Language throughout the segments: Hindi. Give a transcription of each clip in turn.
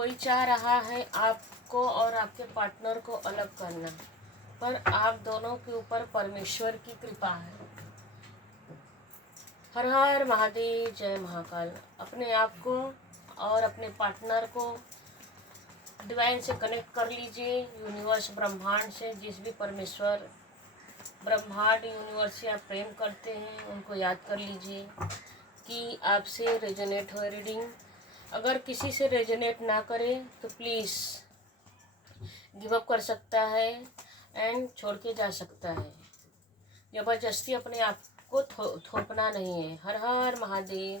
कोई चाह रहा है आपको और आपके पार्टनर को अलग करना, पर आप दोनों के ऊपर परमेश्वर की कृपा है। हर हर महादेव, जय महाकाल। अपने आप को और अपने पार्टनर को डिवाइन से कनेक्ट कर लीजिए, यूनिवर्स ब्रह्मांड से। जिस भी परमेश्वर ब्रह्मांड यूनिवर्स से आप प्रेम करते हैं उनको याद कर लीजिए कि आपसे रेजोनेट हो रीडिंग। अगर किसी से रेजोनेट ना करे तो प्लीज़ गिव अप कर सकता है एंड छोड़ के जा सकता है। ज़बरदस्ती अपने आप को थोपना नहीं है। हर हर महादेव।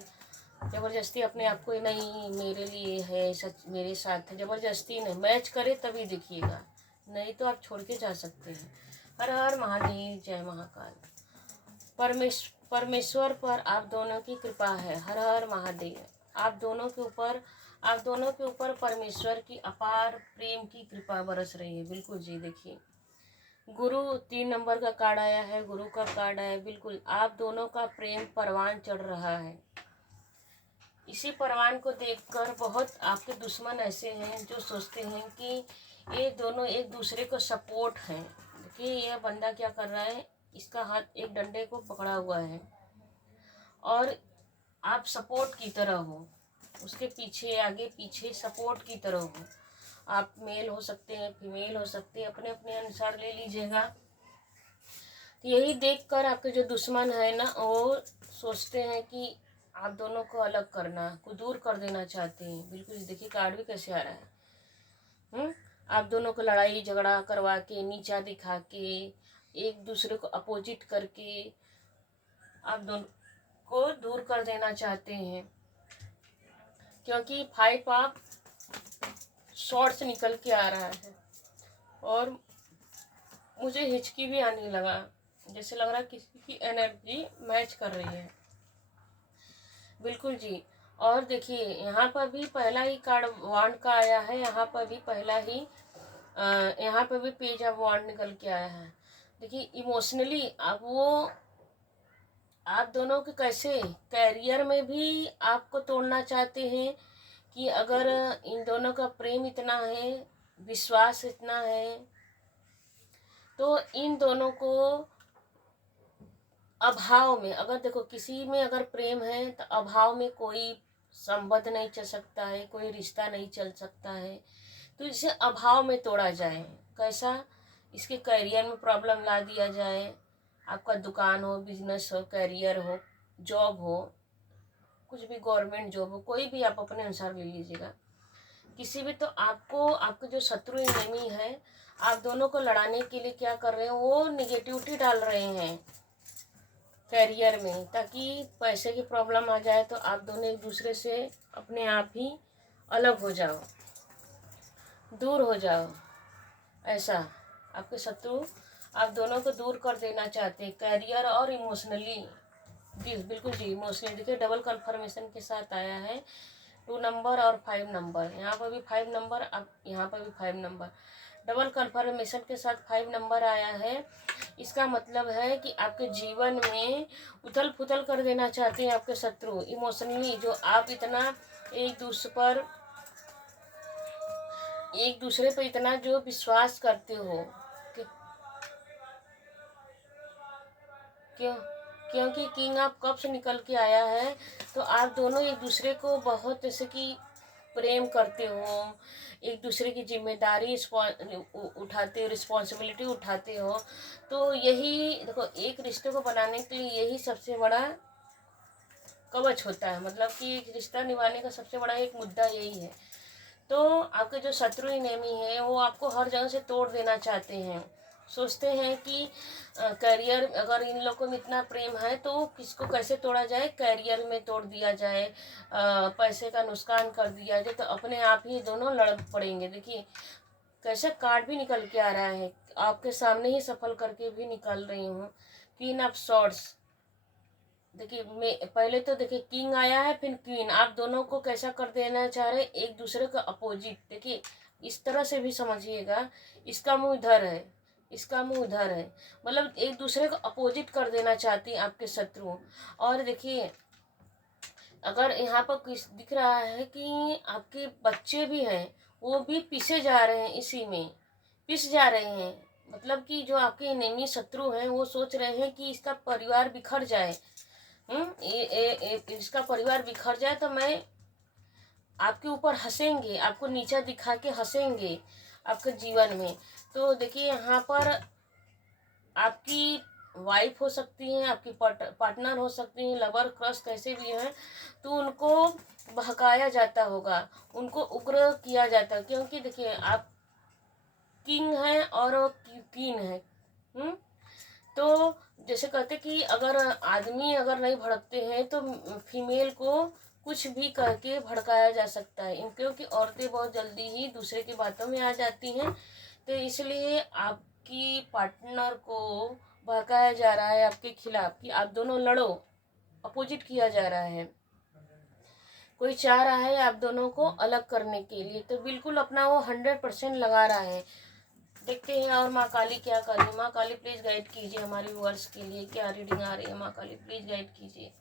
ज़बरदस्ती अपने आप को नहीं, मेरे लिए है, सच मेरे साथ है, ज़बरदस्ती नहीं। मैच करे तभी देखिएगा, नहीं तो आप छोड़ के जा सकते हैं। हर हर महादेव, जय महाकाल। परमेश्वर पर आप दोनों की कृपा है। हर हर महादेव। आप दोनों के ऊपर परमेश्वर की अपार प्रेम की कृपा बरस रही है। बिल्कुल जी। देखिए, गुरु 3 नंबर का कार्ड आया है, गुरु का कार्ड आया है। बिल्कुल आप दोनों का प्रेम परवान चढ़ रहा है। इसी परवान को देखकर बहुत आपके दुश्मन ऐसे हैं जो सोचते हैं कि ये दोनों एक दूसरे को सपोर्ट हैं। देखिए, यह बंदा क्या कर रहा है, इसका हाथ एक डंडे को पकड़ा हुआ है और आप सपोर्ट की तरह हो, उसके पीछे आगे पीछे सपोर्ट की तरह हो। आप मेल हो सकते हैं, फीमेल हो सकते हैं, अपने अपने अनुसार ले लीजिएगा। तो यही देखकर आपके जो दुश्मन है ना, वो सोचते हैं कि आप दोनों को अलग करना, को दूर कर देना चाहते हैं। बिल्कुल। देखिए, कार्ड भी कैसे आ रहा है। आप दोनों को लड़ाई झगड़ा करवा के, नीचा दिखा के, एक दूसरे को अपोजिट करके आप दोनों को दूर कर देना चाहते हैं। क्योंकि 5 ऑफ शॉर्ट्स निकल के आ रहा है और मुझे हिचकी भी आने लगा, जैसे लग रहा किसी की एनर्जी मैच कर रही है। बिल्कुल जी। और देखिए, यहाँ पर भी पहला ही कार्ड वांड का आया है। यहाँ पर भी पहला ही यहाँ पर भी पेज ऑफ वांड निकल के आया है। देखिए, इमोशनली अब वो आप दोनों के कैसे कैरियर में भी आपको तोड़ना चाहते हैं कि अगर इन दोनों का प्रेम इतना है, विश्वास इतना है, तो इन दोनों को अभाव में, अगर देखो किसी में अगर प्रेम है तो अभाव में कोई संबंध नहीं चल सकता है, कोई रिश्ता नहीं चल सकता है। तो इसे अभाव में तोड़ा जाए। कैसा? इसके करियर में प्रॉब्लम ला दिया जाए। आपका दुकान हो, बिजनेस हो, करियर हो, जॉब हो, कुछ भी, गवर्नमेंट जॉब हो, कोई भी आप अपने अनुसार ले लीजिएगा। किसी भी, तो आपको आपके जो शत्रु एनिमी है, आप दोनों को लड़ाने के लिए क्या कर रहे हैं, वो निगेटिविटी डाल रहे हैं करियर में, ताकि पैसे की प्रॉब्लम आ जाए तो आप दोनों एक दूसरे से अपने आप ही अलग हो जाओ, दूर हो जाओ। ऐसा आपके शत्रु आप दोनों को दूर कर देना चाहते हैं, करियर और इमोशनली। जी बिल्कुल जी, इमोशनली। देखिए, डबल कंफर्मेशन के साथ आया है 2 नंबर और 5 नंबर। यहाँ पर भी 5 नंबर, अब यहाँ पर भी 5 नंबर, डबल कंफर्मेशन के साथ 5 नंबर आया है। इसका मतलब है कि आपके जीवन में उथल पुथल कर देना चाहते हैं आपके शत्रु इमोशनली। जो आप इतना एक दूसरे पर इतना जो विश्वास करते हो कि, क्यों? क्योंकि किंग ऑफ कप्स निकल के आया है, तो आप दोनों एक दूसरे को बहुत जैसे कि प्रेम करते हो, एक दूसरे की जिम्मेदारी उठाते हो, रिस्पॉन्सिबिलिटी उठाते हो। तो यही देखो, एक रिश्ते को बनाने के लिए यही सबसे बड़ा कवच होता है। मतलब कि एक रिश्ता निभाने का सबसे बड़ा एक मुद्दा यही है। तो आपके जो शत्रु एनिमी है वो आपको हर जगह से तोड़ देना चाहते हैं। सोचते हैं कि करियर, अगर इन लोगों में इतना प्रेम है तो किसको कैसे तोड़ा जाए, करियर में तोड़ दिया जाए, पैसे का नुकसान कर दिया जाए, तो अपने आप ही दोनों लड़ पड़ेंगे। देखिए, कैसे कार्ड भी निकल के आ रहा है, आपके सामने ही सफल करके भी निकाल रही हूँ। Queen of swords. देखिए, मैं पहले तो देखिए किंग आया है, फिर क्वीन। आप दोनों को कैसा कर देना चाह रहे, एक दूसरे का अपोजिट। देखिए, इस तरह से भी समझिएगा, इसका मुंह इधर है, इसका मुंह उधर है, मतलब एक दूसरे को अपोजिट कर देना चाहती हैं आपके शत्रु। और देखिए, अगर यहाँ पर किस दिख रहा है कि आपके बच्चे भी हैं, वो भी पिसे जा रहे हैं, इसी में पिस जा रहे हैं। मतलब कि जो आपके एनिमी शत्रु हैं वो सोच रहे हैं कि इसका परिवार बिखर जाए। इसका परिवार बिखर जाए तो मैं आपके ऊपर हंसेंगे, आपको नीचा दिखा के हंसेंगे आपके जीवन में। तो देखिए यहाँ पर आपकी वाइफ हो सकती हैं, आपकी पार्टनर हो सकती हैं, लवर क्रश कैसे भी हैं, तो उनको बहकाया जाता होगा, उनको उग्र किया जाता है। क्योंकि देखिए आप किंग हैं और क्वीन है। तो जैसे कहते कि अगर आदमी अगर नहीं भड़कते हैं तो फीमेल को कुछ भी करके भड़काया जा सकता है। क्योंकि औरतें बहुत जल्दी ही दूसरे की बातों में आ जाती हैं। तो इसलिए आपकी पार्टनर को भड़काया जा रहा है आपके खिलाफ कि आप दोनों लड़ो, अपोजिट किया जा रहा है। कोई चाह रहा है आप दोनों को अलग करने के लिए, तो बिल्कुल अपना वो 100% लगा रहा है। देखते हैं और माँ काली क्या कर रही है। माँ काली प्लीज गाइड कीजिए हमारे व्यूअर्स के लिए, क्या रीडिंग आ रही है माँ काली प्लीज गाइड कीजिए।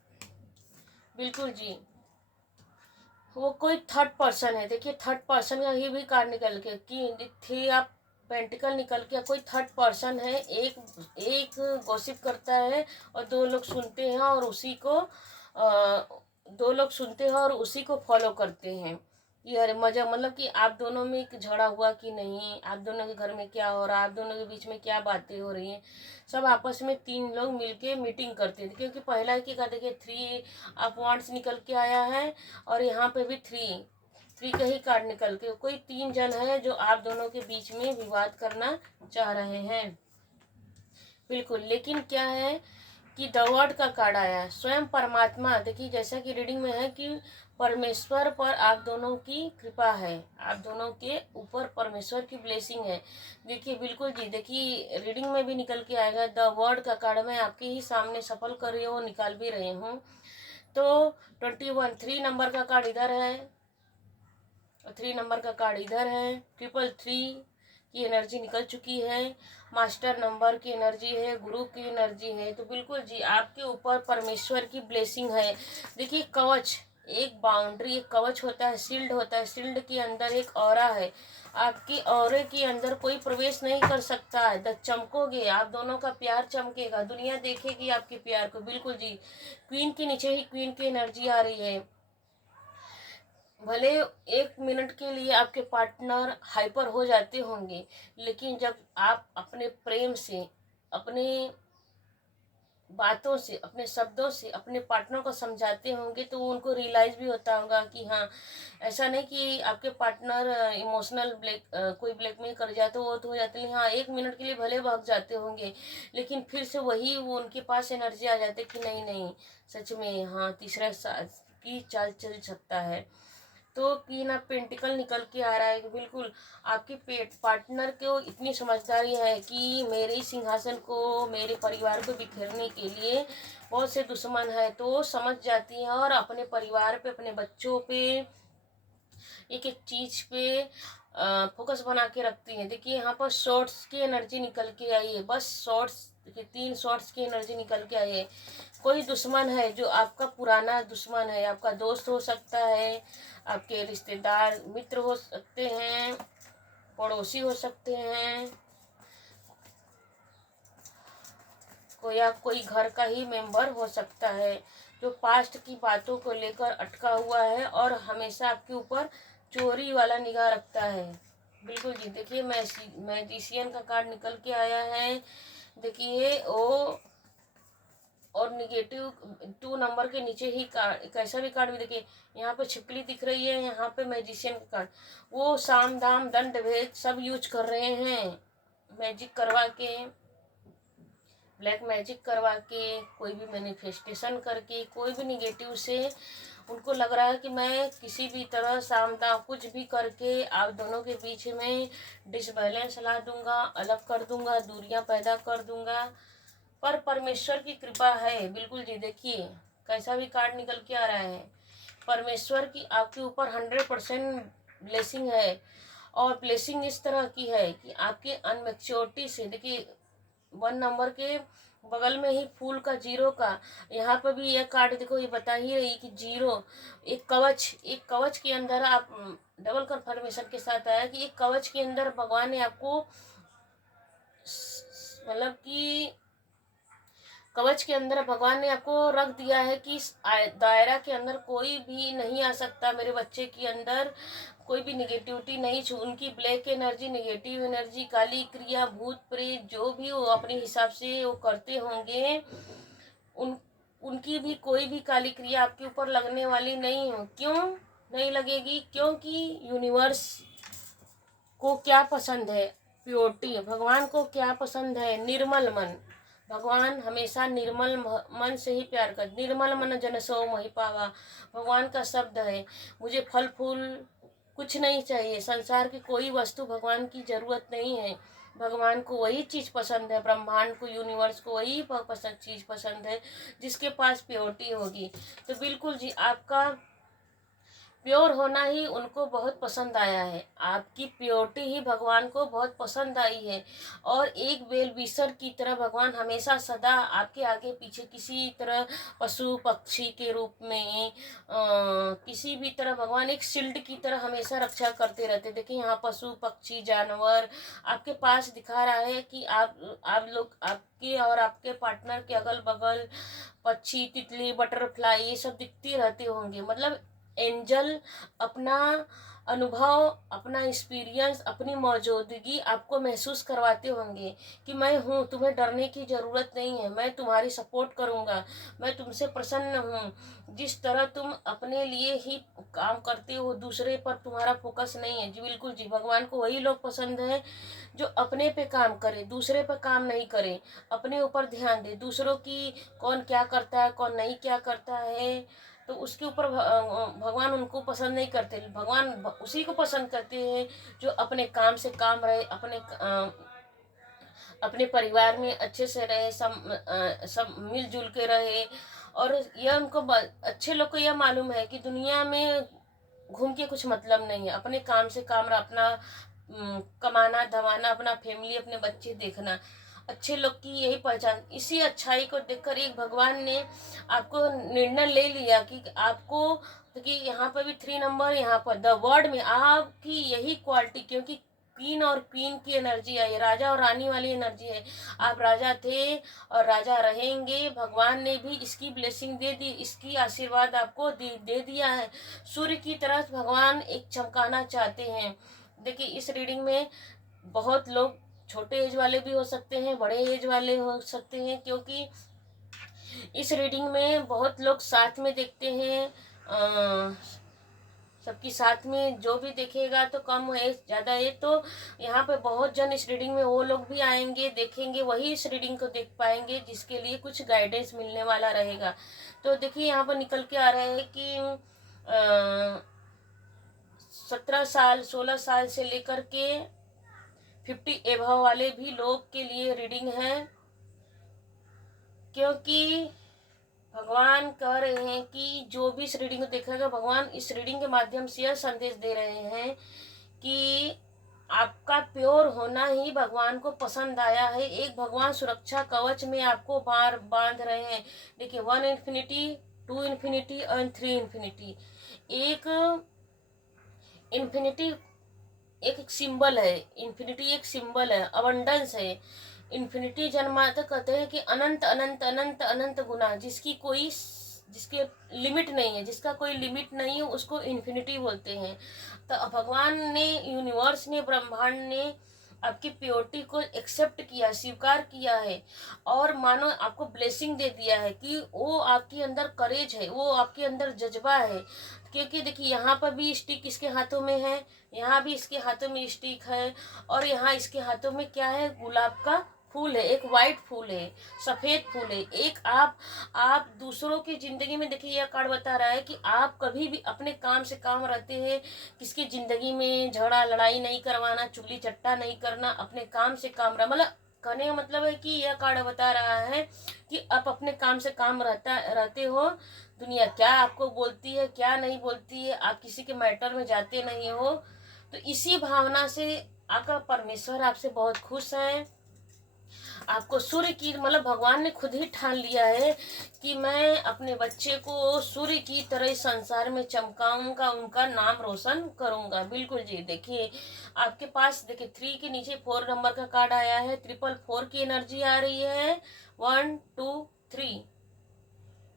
बिल्कुल जी, वो कोई थर्ड पर्सन है। देखिए थर्ड पर्सन का ही भी कार्ड निकल के कि थ्री आप पेंटिकल निकल के कोई थर्ड पर्सन है। एक गॉसिप करता है और दो लोग सुनते हैं और उसी को दो लोग सुनते हैं और उसी को फॉलो करते हैं। कि अरे मजा, मतलब कि आप दोनों में झगड़ा हुआ कि नहीं, आप दोनों के घर में क्या हो रहा है, आप दोनों के बीच में क्या बातें हो रही हैं, सब आपस में तीन लोग मिलके मीटिंग करते थे। क्योंकि पहला की का देखिए 3 ऑफ वांड्स निकल के आया है और यहाँ पे भी थ्री का ही कार्ड निकल के कोई 3 जन है जो आप दोनों के बीच में विवाद करना चाह रहे हैं। बिल्कुल, लेकिन क्या है कि द वर्ड का कार्ड आया है, स्वयं परमात्मा। देखिए जैसा कि रीडिंग में है कि परमेश्वर पर आप दोनों की कृपा है, आप दोनों के ऊपर परमेश्वर की ब्लेसिंग है। देखिए बिल्कुल जी, देखिए रीडिंग में भी निकल के आएगा द वर्ड का कार्ड। मैं आपके ही सामने सफल कर रही हूँ, निकाल भी रही हूँ। तो 21 3 नंबर का कार्ड इधर है और 3 नंबर का कार्ड इधर है। 333 की एनर्जी निकल चुकी है। मास्टर नंबर की एनर्जी है, गुरु की एनर्जी है। तो बिल्कुल जी आपके ऊपर परमेश्वर की ब्लेसिंग है। देखिए कवच, एक बाउंड्री, एक कवच होता है, शील्ड होता है, शील्ड के अंदर एक ऑरा है। आपकी ऑरे के अंदर कोई प्रवेश नहीं कर सकता है। चमकोगे, आप दोनों का प्यार चमकेगा, दुनिया देखेगी आपके प्यार को। बिल्कुल जी, क्वीन के नीचे ही क्वीन की एनर्जी आ रही है। भले 1 मिनट के लिए आपके पार्टनर हाइपर हो जाते होंगे, लेकिन जब आप अपने प्रेम से, अपने बातों से, अपने शब्दों से अपने पार्टनर को समझाते होंगे तो उनको रियलाइज भी होता होगा कि हाँ, ऐसा नहीं कि आपके पार्टनर इमोशनल कोई ब्लैकमेल कर जाए तो वो तो हो जाते हैं। हाँ, 1 मिनट के लिए भले भाग जाते होंगे, लेकिन फिर से वही वो उनके पास एनर्जी आ जाती है कि नहीं नहीं, सच में हाँ तीसरा की चाल चल सकता है। तो क्वीन ऑफ पेंटिकल निकल के आ रहा है कि बिल्कुल आपके पार्टनर को इतनी समझदारी है कि मेरे सिंहासन को, मेरे परिवार को बिखेरने के लिए बहुत से दुश्मन है, तो वो समझ जाती है और अपने परिवार पे, अपने बच्चों पे, एक एक चीज पे फोकस बना के रखती है। देखिए यहाँ पर शॉर्ट्स की एनर्जी निकल के आई है, बस शॉर्ट्स, देखिए 3 शॉर्ट्स की एनर्जी निकल के आई है। कोई दुश्मन है जो आपका पुराना दुश्मन है, आपका दोस्त हो सकता है, आपके रिश्तेदार मित्र हो सकते हैं, पड़ोसी हो सकते हैं, कोई घर का ही मेंबर हो सकता है जो पास्ट की बातों को लेकर अटका हुआ है और हमेशा आपके ऊपर चोरी वाला निगाह रखता है। बिल्कुल जी, देखिए मैजिशियन का कार्ड निकल के आया है। देखिए वो और निगेटिव 2 नंबर के नीचे ही कार्ड, कैसा भी कार्ड भी देखिए, यहाँ पे छिपकली दिख रही है, यहाँ पे मैजिशियन का कार्ड। वो साम दाम दंड भेद सब यूज कर रहे हैं, मैजिक करवा के, ब्लैक मैजिक करवा के, कोई भी मैनिफेस्टेशन करके, कोई भी निगेटिव से उनको लग रहा है कि मैं किसी भी तरह सामना कुछ भी करके आप दोनों के बीच में डिसबैलेंस ला दूंगा, अलग कर दूंगा, दूरियां पैदा कर दूंगा। पर परमेश्वर की कृपा है। बिल्कुल जी, देखिए कैसा भी कार्ड निकल के आ रहा है, परमेश्वर की आपके ऊपर 100% ब्लेसिंग है। और ब्लेसिंग इस तरह की है कि आपके अनमेच्योरिटी से, देखिए 1 नंबर के बगल में ही फूल का जीरो का, यहाँ पर भी यह कार्ड देखो, ये बता ही रही कि जीरो, एक कवच के अंदर आप डबल कंफर्मेशन के साथ आया कि एक कवच के अंदर भगवान ने आपको मतलब कि कवच के अंदर भगवान ने आपको रख दिया है कि इस दायरा के अंदर कोई भी नहीं आ सकता, मेरे बच्चे के अंदर कोई भी निगेटिविटी नहीं छू, उनकी ब्लैक एनर्जी, नेगेटिव एनर्जी, काली क्रिया, भूत प्रेत जो भी वो अपने हिसाब से वो करते होंगे, उन उनकी भी कोई भी काली क्रिया आपके ऊपर लगने वाली नहीं हो। क्यों नहीं लगेगी? क्योंकि यूनिवर्स को क्या पसंद है? प्योरिटी। भगवान को क्या पसंद है? निर्मल मन। भगवान हमेशा निर्मल मन से ही प्यार कर, निर्मल मन जन सो मोहि पावा, भगवान का शब्द है। मुझे फल फूल कुछ नहीं चाहिए, संसार की कोई वस्तु भगवान की जरूरत नहीं है। भगवान को वही चीज़ पसंद है, ब्रह्मांड को, यूनिवर्स को वही चीज़ पसंद है जिसके पास प्योरिटी होगी। तो बिल्कुल जी, आपका प्योर होना ही उनको बहुत पसंद आया है, आपकी प्योरिटी ही भगवान को बहुत पसंद आई है। और एक बेल बीसर की तरह भगवान हमेशा सदा आपके आगे पीछे किसी तरह पशु पक्षी के रूप में किसी भी तरह भगवान एक शील्ड की तरह हमेशा रक्षा करते रहते। देखिए यहाँ पशु पक्षी जानवर आपके पास दिखा रहा है कि आप लोग आपके और आपके पार्टनर के अगल बगल पक्षी, तितली, बटरफ्लाई ये सब दिखते रहते होंगे। मतलब एंजल अपना अनुभव, अपना एक्सपीरियंस, अपनी मौजूदगी आपको महसूस करवाते होंगे कि मैं हूँ, तुम्हें डरने की ज़रूरत नहीं है, मैं तुम्हारी सपोर्ट करूँगा, मैं तुमसे प्रसन्न हूँ। जिस तरह तुम अपने लिए ही काम करते हो, दूसरे पर तुम्हारा फोकस नहीं है। जी बिल्कुल जी, भगवान को वही लोग पसंद है जो अपने पे काम करे, दूसरे पे काम नहीं करे, अपने ऊपर ध्यान दे। दूसरों की कौन क्या करता है, कौन नहीं क्या करता है, तो उसके ऊपर भगवान उनको पसंद नहीं करते। भगवान उसी को पसंद करते हैं जो अपने काम से काम रहे, अपने परिवार में अच्छे से रहे, सब मिलजुल के रहे। और यह उनको अच्छे लोग को यह मालूम है कि दुनिया में घूम के कुछ मतलब नहीं है, अपने काम से काम रहा, अपना कमाना धमाना, अपना फैमिली, अपने बच्चे देखना। अच्छे लोग की यही पहचान। इसी अच्छाई को देखकर एक भगवान ने आपको निर्णय ले लिया कि आपको, कि यहाँ पर भी 3 नंबर, यहाँ पर द वर्ड में आपकी यही क्वालिटी, क्योंकि क्वीन और क्वीन की एनर्जी है, राजा और रानी वाली एनर्जी है। आप राजा थे और राजा रहेंगे। भगवान ने भी इसकी ब्लेसिंग दे दी, इसकी आशीर्वाद आपको दे दिया है। सूर्य की तरह भगवान एक चमकाना चाहते हैं। देखिए इस रीडिंग में बहुत लोग छोटे एज वाले भी हो सकते हैं, बड़े एज वाले हो सकते हैं, क्योंकि इस रीडिंग में बहुत लोग साथ में देखते हैं। सबकी साथ में जो भी देखेगा तो कम है ज़्यादा है, तो यहाँ पे बहुत जन इस रीडिंग में वो लोग भी आएंगे, देखेंगे, वही इस रीडिंग को देख पाएंगे जिसके लिए कुछ गाइडेंस मिलने वाला रहेगा। तो देखिए यहाँ पर निकल के आ रहे हैं कि 17 साल 16 साल से लेकर के 50 एबव वाले भी लोग के लिए रीडिंग है, क्योंकि भगवान कह रहे हैं कि जो भी इस रीडिंग को देखेगा, भगवान इस रीडिंग के माध्यम से यह संदेश दे रहे हैं कि आपका प्योर होना ही भगवान को पसंद आया है। एक भगवान सुरक्षा कवच में आपको बांध रहे हैं। देखिए 1 इन्फिनिटी, 2 इन्फिनिटी और 3 इन्फिनिटी। एक इन्फिनिटी एक सिंबल है, इन्फिनिटी एक सिंबल है, अबंडेंस है। इन्फिनिटी जन्माता कहते हैं कि अनंत अनंत अनंत अनंत गुना, जिसके लिमिट नहीं है, जिसका कोई लिमिट नहीं है, उसको इन्फिनिटी बोलते हैं। तो भगवान ने, यूनिवर्स ने, ब्रह्मांड ने आपकी प्योरिटी को एक्सेप्ट किया, स्वीकार किया है, और मानो आपको ब्लेसिंग दे दिया है कि वो आपके अंदर करेज है, वो आपके अंदर जज्बा है। क्योंकि देखिए यहाँ पर भी स्टिक इसके हाथों में है, यहाँ भी इसके हाथों में स्टिक है, और यहाँ इसके हाथों में क्या है? गुलाब का फूल है, एक वाइट फूल है, सफ़ेद फूल है। एक आप दूसरों की ज़िंदगी में, देखिए यह कार्ड बता रहा है कि आप कभी भी अपने काम से काम रहते हैं, किसकी ज़िंदगी में झगड़ा लड़ाई नहीं करवाना, चुगली चट्टा नहीं करना, अपने काम से काम रहा। मतलब कहने का मतलब है कि यह कार्ड बता रहा है कि आप अपने काम से काम रहते हो। दुनिया क्या आपको बोलती है, क्या नहीं बोलती है, आप किसी के मैटर में जाते नहीं हो। तो इसी भावना से आपका परमेश्वर आपसे बहुत खुश है, आपको सूर्य की मतलब भगवान ने खुद ही ठान लिया है कि मैं अपने बच्चे को सूर्य की तरह इस संसार में चमकाऊंगा, उनका नाम रोशन करूंगा। बिल्कुल जी। देखिए आपके पास, देखिए 3 के नीचे 4 नंबर का कार्ड आया है, 444 की एनर्जी आ रही है, 1 2 3,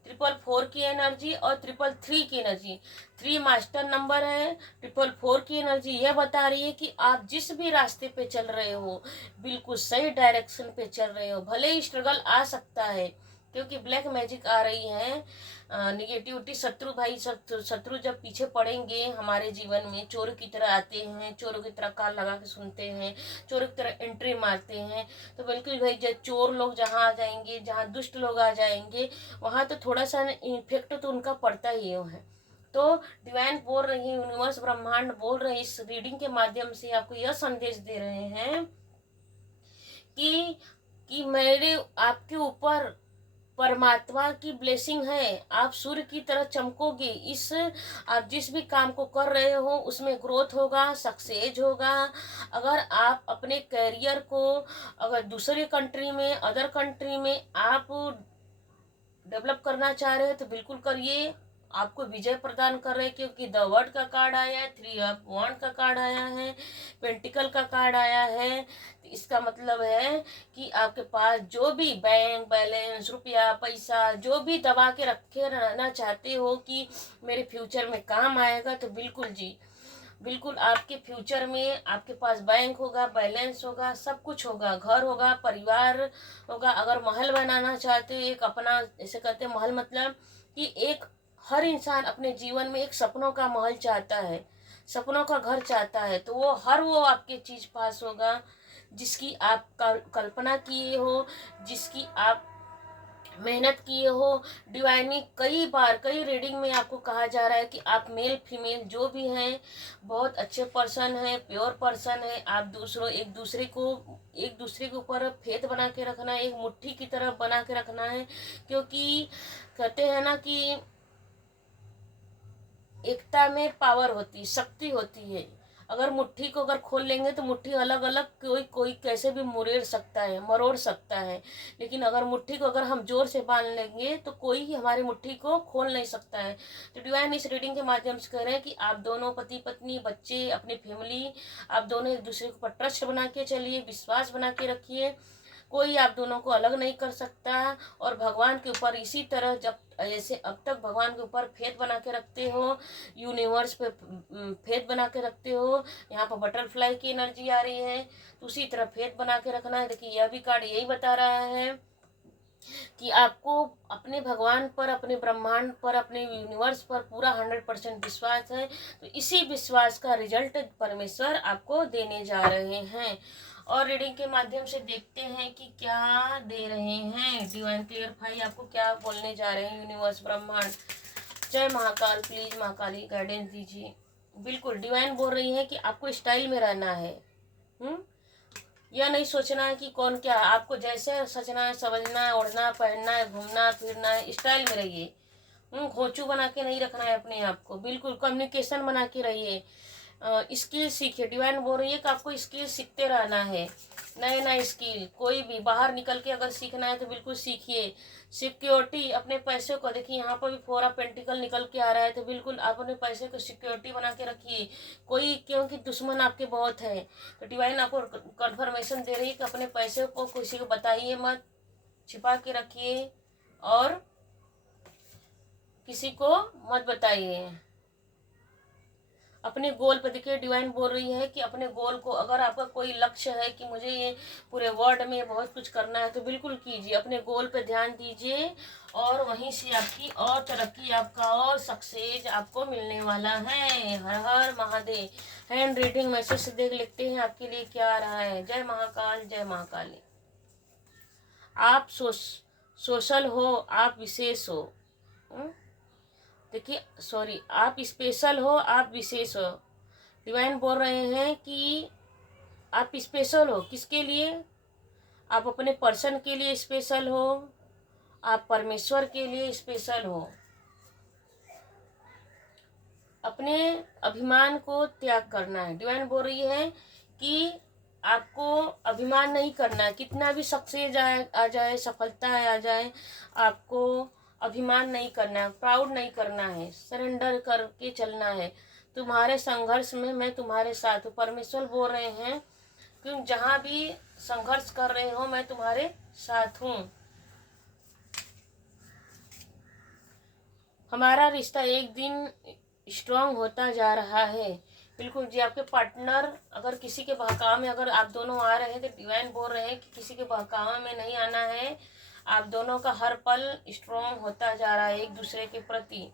444 की एनर्जी और 333 की एनर्जी। 3 मास्टर नंबर है, 444 की एनर्जी यह बता रही है कि आप जिस भी रास्ते पे चल रहे हो बिल्कुल सही डायरेक्शन पे चल रहे हो। भले ही स्ट्रगल आ सकता है, क्योंकि ब्लैक मैजिक आ रही है, निगेटिविटी, शत्रु भाई, शत्रु जब पीछे पड़ेंगे हमारे जीवन में, चोरों की तरह आते हैं, चोरों की तरह कान लगा के सुनते हैं, चोरों की तरह एंट्री मारते हैं, तो बिल्कुल भाई जब चोर लोग जहाँ आ जाएंगे, जहाँ दुष्ट लोग आ जाएंगे, वहाँ तो थोड़ा सा इफेक्ट तो उनका पड़ता ही है। तो डिवाइन बोल रही है, यूनिवर्स ब्रह्मांड बोल रहे हैं, इस रीडिंग के माध्यम से आपको यह संदेश दे रहे हैं कि मेरे आपके ऊपर परमात्मा की ब्लेसिंग है, आप सूर्य की तरह चमकोगे। इस आप जिस भी काम को कर रहे हो उसमें ग्रोथ होगा, सक्सेस होगा। अगर आप अपने करियर को अगर दूसरे कंट्री में, अदर कंट्री में आप डेवलप करना चाह रहे हैं तो बिल्कुल करिए, आपको विजय प्रदान कर रहे हैं, क्योंकि द वर्ड का कार्ड आया है, 3 ऑफ वॉन्ड का कार्ड आया है, पेंटिकल का कार्ड आया है। तो इसका मतलब है कि आपके पास जो भी बैंक बैलेंस, रुपया पैसा जो भी दबा के रखे रहना चाहते हो कि मेरे फ्यूचर में काम आएगा, तो बिल्कुल जी बिल्कुल आपके फ्यूचर में आपके पास बैंक होगा, बैलेंस होगा, सब कुछ होगा, घर होगा, परिवार होगा। अगर महल बनाना चाहते हो, एक अपना, ऐसे कहते हैं महल मतलब कि एक हर इंसान अपने जीवन में एक सपनों का महल चाहता है, सपनों का घर चाहता है, तो वो आपके चीज पास होगा जिसकी आप कल्पना किए हो, जिसकी आप मेहनत किए हो। डिवाइनी कई बार कई रीडिंग में आपको कहा जा रहा है कि आप मेल फीमेल जो भी हैं बहुत अच्छे पर्सन हैं, प्योर पर्सन है। आप एक दूसरे के ऊपर फेथ बना के रखना है, एक मुट्ठी की तरह बना के रखना है, क्योंकि कहते हैं ना कि एकता में पावर होती, शक्ति होती है। अगर मुट्ठी को अगर खोल लेंगे तो मुट्ठी अलग अलग कोई कैसे भी मरोड़ सकता है, लेकिन अगर मुट्ठी को अगर हम जोर से बांध लेंगे तो कोई हमारी मुट्ठी को खोल नहीं सकता है। तो डिवाइन इस रीडिंग के माध्यम से कह रहे हैं कि आप दोनों पति पत्नी, बच्चे, अपनी फैमिली, आप दोनों एक दूसरे के ऊपर ट्रस्ट बना के चलिए, विश्वास बना के रखिए। कोई आप दोनों को अलग नहीं कर सकता। और भगवान के ऊपर इसी तरह, जब जैसे अब तक भगवान के ऊपर फेथ बना के रखते हो, यूनिवर्स पे फेथ बना के रखते हो, यहाँ पर बटरफ्लाई की एनर्जी आ रही है, तो उसी तरह फेथ बना के रखना है। देखिए यह भी कार्ड यही बता रहा है कि आपको अपने भगवान पर, अपने ब्रह्मांड पर, अपने यूनिवर्स पर पूरा 100% विश्वास है। तो इसी विश्वास का रिजल्ट परमेश्वर आपको देने जा रहे हैं। और रीडिंग के माध्यम से देखते हैं कि क्या दे रहे हैं डिवाइन क्लियरफाई, आपको क्या बोलने जा रहे हैं यूनिवर्स ब्रह्मांड। जय महाकाल, प्लीज महाकाली गाइडेंस दीजिए। बिल्कुल डिवाइन बोल रही है कि आपको स्टाइल में रहना है। यह नहीं सोचना है कि कौन क्या, आपको जैसे सजना है, समझना है, ओढ़ना, पहनना है, घूमना फिरना है, स्टाइल में रहिए। घोंचू बना के नहीं रखना है अपने आप को, बिल्कुल कम्युनिकेशन बना के रहिए। स्किल सीखिए, डिवाइन बोल रही है कि आपको स्किल सीखते रहना है, नए नए स्किल। कोई भी बाहर निकल के अगर सीखना है तो बिल्कुल सीखिए। सिक्योरिटी, अपने पैसे को देखिए, यहाँ पर भी 4 ऑफ पेंटिकल निकल के आ रहा है, तो बिल्कुल आप अपने पैसे को सिक्योरिटी बना के रखिए। कोई, क्योंकि दुश्मन आपके बहुत है, तो डिवाइन आपको कंफर्मेशन दे रही है कि अपने पैसे को किसी को बताइए मत, छिपा के रखिए और किसी को मत बताइए। अपने गोल पर देखिए, डिवाइन बोल रही है कि अपने गोल को, अगर आपका कोई लक्ष्य है कि मुझे ये पूरे वर्ल्ड में बहुत कुछ करना है, तो बिल्कुल कीजिए, अपने गोल पे ध्यान दीजिए और वहीं से आपकी और तरक्की, आपका और सक्सेस आपको मिलने वाला है। हर हर महादेव। हैंड रीडिंग मैसेज से देख लेते हैं आपके लिए क्या आ रहा है। जय महाकाल, जय महाकाली। आप सोशल हो, आप विशेष हो। देखिए सॉरी, आप स्पेशल हो, आप विशेष हो। डिवाइन बोल रहे हैं कि आप स्पेशल हो, किसके लिए? आप अपने पर्सन के लिए स्पेशल हो, आप परमेश्वर के लिए स्पेशल हो। अपने अभिमान को त्याग करना है। डिवाइन बोल रही है कि आपको अभिमान नहीं करना है, कितना भी सक्सेस आ जाए, सफलता आ जाए, आपको अभिमान नहीं करना है, प्राउड नहीं करना है, सरेंडर करके चलना है। तुम्हारे संघर्ष में मैं तुम्हारे साथ हूँ। परमेश्वर बोल रहे हैं कि जहाँ भी संघर्ष कर रहे हो मैं तुम्हारे साथ हूँ। हमारा रिश्ता एक दिन स्ट्रांग होता जा रहा है। बिल्कुल जी, आपके पार्टनर अगर किसी के बहकावे में अगर आप दोनों आ रहे हैं तो डिवाइन बोल रहे हैं कि किसी के बहकावे में नहीं आना है। आप दोनों का हर पल स्ट्रांग होता जा रहा है एक दूसरे के प्रति।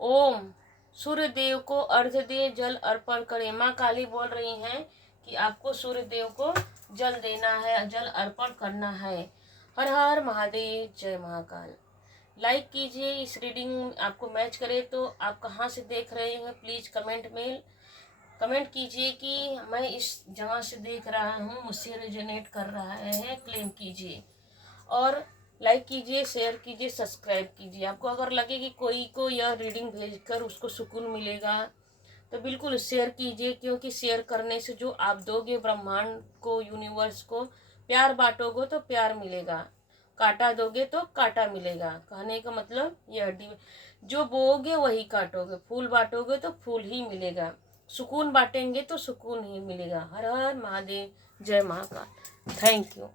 ओम सूर्य देव को अर्घ्य दे, जल अर्पण करें। माँ काली बोल रही हैं कि आपको सूर्य देव को जल देना है, जल अर्पण करना है। हर हर महादेव, जय महाकाल। लाइक कीजिए। इस रीडिंग आपको मैच करे तो आप कहाँ से देख रहे हैं प्लीज़ कमेंट कीजिए कि मैं इस जगह से देख रहा हूँ, मुझसे रेजोनेट कर रहा है, क्लेम कीजिए। और लाइक कीजिए, शेयर कीजिए, सब्सक्राइब कीजिए। आपको अगर लगे कि कोई को यह रीडिंग भेजकर उसको सुकून मिलेगा तो बिल्कुल शेयर कीजिए, क्योंकि शेयर करने से जो आप दोगे ब्रह्मांड को, यूनिवर्स को, प्यार बांटोगे तो प्यार मिलेगा, काटा दोगे तो काटा मिलेगा। कहने का मतलब यह जो बोओगे वही काटोगे, फूल बांटोगे तो फूल ही मिलेगा, सुकून बांटेंगे तो सुकून ही मिलेगा। हर हर महादेव, जय महाकाल। Thank you.